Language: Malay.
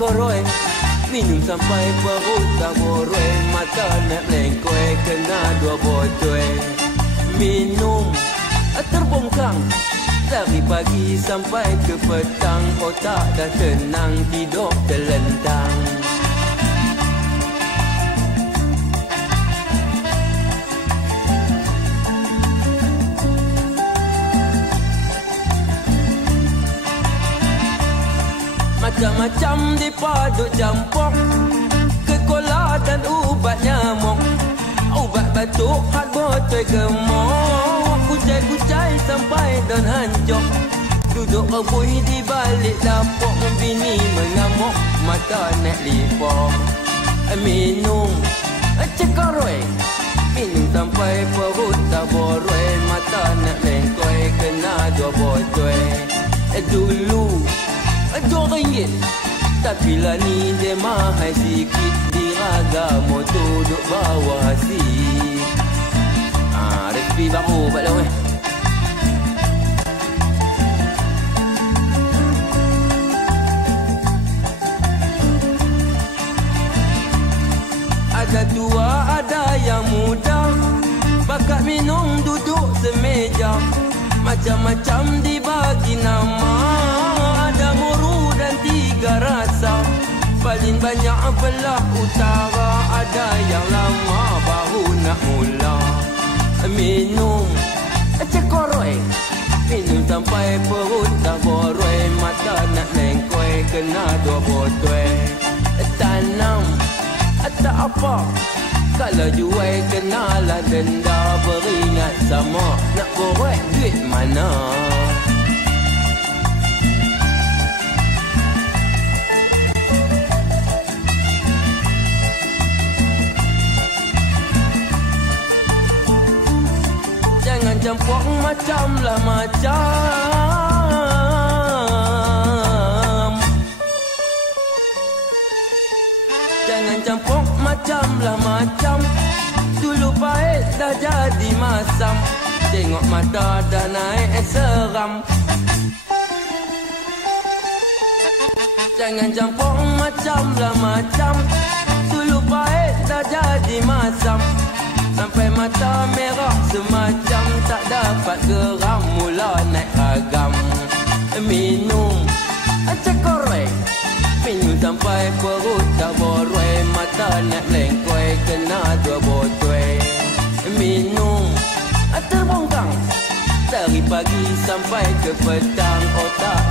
koroi. Minum sampai perut tak boroi, mata nak melengkoi, kena dua botol. Minum terbongkang dari pagi sampai ke petang, otak dah tenang, tidur terlentang. Macam-macam dipaduk campur, kekola dan ubat nyamuk, ubat batuk, hak botol gemuk, kucai-kucai sampai dan hancur. Duduk rebui di balik dapur, bini mengamuk, mata nak lipur. Minum cekoroi, minum sampai perut tak boroi, mata nak lengkoi, kena dua botol. Dulu RM2, tapi lah ni dia mahal sikit, diraga motor duk bawah seat. Resipi baru buat dah weh. Ada tua, ada yang muda, bakat minum duduk semeja. Macam-macam dibagi nama, ada muru dan 3 rasa. Paling banyak belah utara, ada yang lama baru nak mula. Minum cekoroi, minum sampai perut tak boroi, mata nak lengkoi, kena dua botol. Tanam tak apa, kalau jual kenalah denda, beringat sama, nak korek duit mana. Jangan campur macam lah macam, jangan campur macam lah macam. Dulu pahit dah jadi masam, tengok mata dah naik seram. Jangan campur macam lah macam, dulu pahit dah jadi masam. Sampai mata merah semacam, tak dapat geram, mula naik ragam. Minum cekoroi, minum sampai perut tak boroi, mata nak lengkoi, kena dua botol. Minum terbongkang dari pagi sampai ke petang, otak